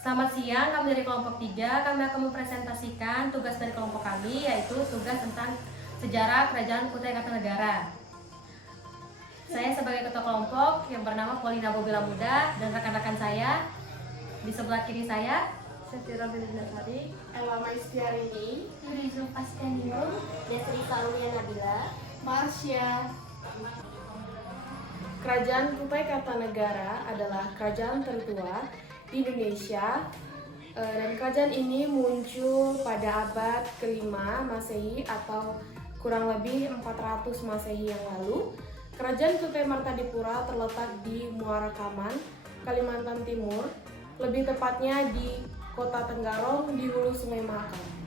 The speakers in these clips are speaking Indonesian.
Selamat siang, kami dari kelompok 3. Kami akan mempresentasikan tugas dari kelompok kami, yaitu tugas tentang sejarah Kerajaan Kutai Kartanegara. Saya sebagai ketua kelompok yang bernama Polina Bobila Muda dan rekan-rekan saya di sebelah kiri saya, Sefira Belinasari, Ella Maistiarini, Yuri Zulfastianinu, Desri Saulia Nabila, Marsya. Kerajaan Kutai Kartanegara adalah kerajaan tertua di Indonesia, dan kerajaan ini muncul pada abad ke-5 Masehi atau kurang lebih 400 Masehi yang lalu. Kerajaan Kutai Martadipura terletak di Muara Kaman, Kalimantan Timur, lebih tepatnya di Kota Tenggarong di hulu Sungai Mahakam.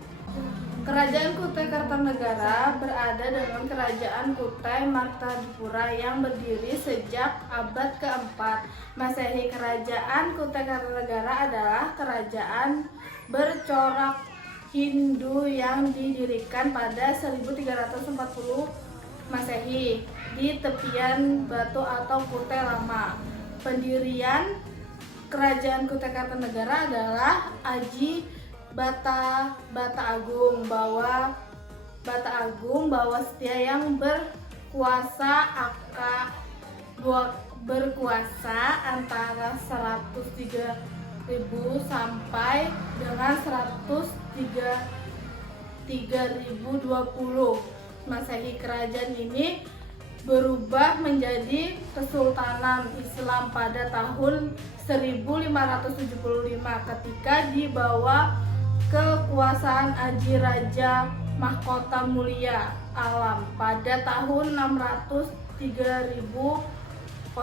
Kerajaan Kutai Kartanegara berada dengan Kerajaan Kutai Martadipura yang berdiri sejak abad ke-4 Masehi. Kerajaan Kutai Kartanegara adalah kerajaan bercorak Hindu yang didirikan pada 1340 Masehi di tepian Batu atau Kutai Lama. Pendirian Kerajaan Kutai Kartanegara adalah Aji Bata Agung Bawa Setia yang berkuasa antara 103.000 sampai dengan 103.020 Masehi. Kerajaan ini berubah menjadi Kesultanan Islam pada tahun 1575 ketika di bawah kekuasaan Aji Raja Mahkota Mulia Alam pada tahun 603.005.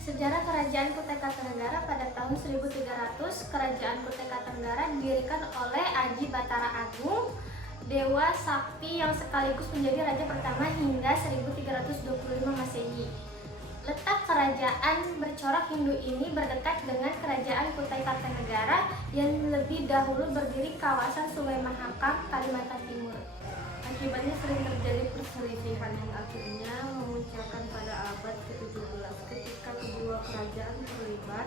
Sejarah Kerajaan Kutai Kartanegara pada tahun 1300, Kerajaan Kutai Kartanegara didirikan oleh Aji Batara Agung, dewa sakti yang sekaligus menjadi raja pertama hingga 1325 Masehi. Letak kerajaan bercorak Hindu ini berdekat dengan Kerajaan Kutai Kartanegara yang lebih dahulu berdiri kawasan Sungai Mahakam, Kalimantan Timur. Akibatnya sering terjadi perselisihan yang akhirnya memunculkan pada abad ke-17 ketika kedua kerajaan terlibat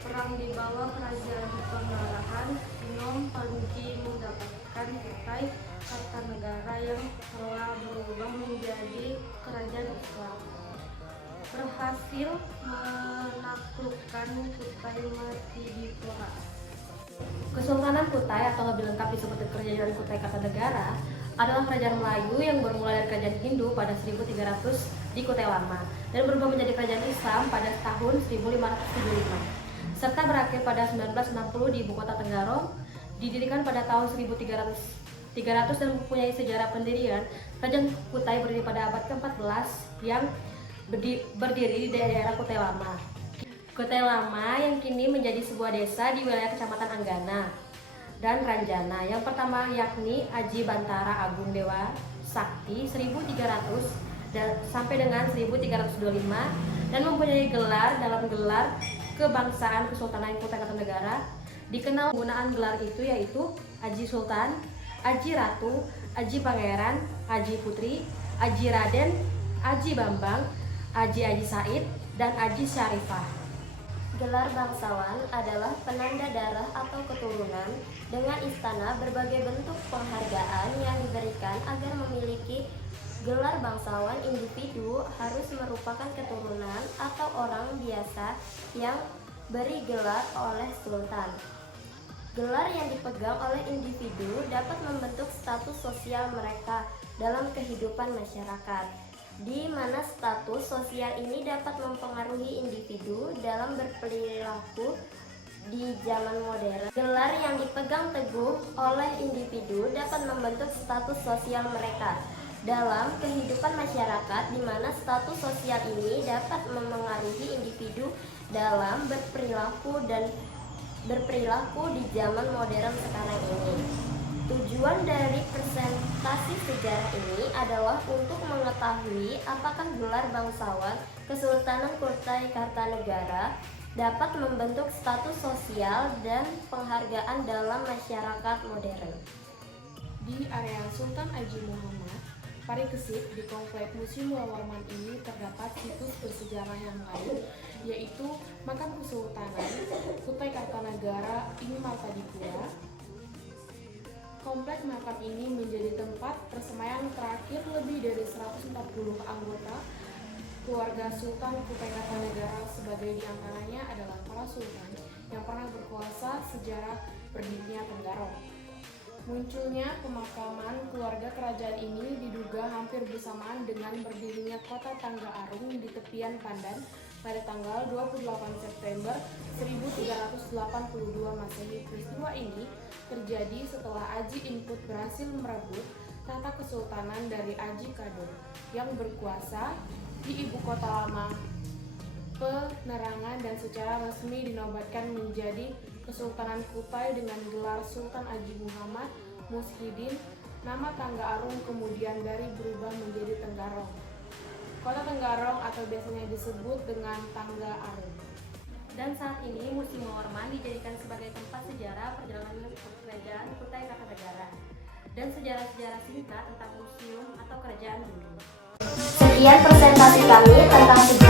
perang di bawah kerajaan Pangarahan. Sinom Paluki mendapatkan Kutai Kartanegara yang telah berubah menjadi kerajaan Islam, berhasil menaklukkan Kutai Martadipura. Kesultanan Kutai atau lebih lengkap disebut Kerajaan Kutai Kartanegara adalah kerajaan Melayu yang bermula dari kerajaan Hindu pada 1300 di Kutai Lama dan berubah menjadi kerajaan Islam pada tahun 1575 serta berakhir pada 1960 di ibu kota Tenggarong. Didirikan pada tahun 1300 dan mempunyai sejarah pendirian. Kerajaan Kutai berdiri pada abad ke-14 yang berdiri di daerah Kutai Lama. Kutai Lama yang kini menjadi sebuah desa di wilayah Kecamatan Anggana dan Ranjana. Yang pertama yakni Aji Bantara Agung Dewa Sakti 1300 dan sampai dengan 1325 dan mempunyai gelar dalam gelar kebangsaan Kesultanan Kutai Kartanegara. Dikenal penggunaan gelar itu yaitu Aji Sultan, Aji Ratu, Aji Pangeran, Aji Putri, Aji Raden, Aji Bambang, Aji Said, dan Aji Syarifah. Gelar bangsawan adalah penanda darah atau keturunan. Dengan istana, berbagai bentuk penghargaan yang diberikan agar memiliki gelar bangsawan. Individu harus merupakan keturunan atau orang biasa yang beri gelar oleh sultan. Gelar yang dipegang oleh individu dapat membentuk status sosial mereka dalam kehidupan masyarakat, di mana status sosial ini dapat mempengaruhi individu dalam berperilaku di zaman modern. Gelar yang dipegang teguh oleh individu dapat membentuk status sosial mereka dalam kehidupan masyarakat, di mana status sosial ini dapat mempengaruhi individu dalam berperilaku di zaman modern sekarang ini. Tujuan dari presentasi sejarah ini adalah untuk mengetahui apakah gelar bangsawan Kesultanan Kutai Kartanegara dapat membentuk status sosial dan penghargaan dalam masyarakat modern. Di area Sultan Aji Muhammad Parikesit di Komplek Museum Wawarman ini terdapat situs bersejarah yang lain, yaitu Makam Kesultanan Kutai Kartanegara Kartanegara ing Martadipura. Komplek makam ini menjadi tempat persemaian terakhir lebih dari 140 anggota keluarga Sultan Kutai Kartanegara, sebagai diantaranya adalah para sultan yang pernah berkuasa sejarah berdirinya Tenggarong. Munculnya pemakaman keluarga kerajaan ini diduga hampir bersamaan dengan berdirinya kota Tangga Arung di tepian Pandan pada tanggal 28 September 1382 Masehi. Peristiwa ini terjadi setelah Aji Input berhasil merebut tahta kesultanan dari Aji Kadong yang berkuasa di ibu kota lama penerangan dan secara resmi dinobatkan menjadi Kesultanan Kutai dengan gelar Sultan Aji Muhammad Mushidin. Nama Tangga Arung kemudian dari berubah menjadi Tenggarong. Kota Tenggarong atau biasanya disebut dengan Tangga Arung. Dan saat ini Museum Warman dijadikan sebagai tempat sejarah perjalanan kerajaan Kutai Kartanegara dan sejarah-sejarah singkat tentang museum atau kerajaan dulu. Sekian presentasi kami tentang sejarah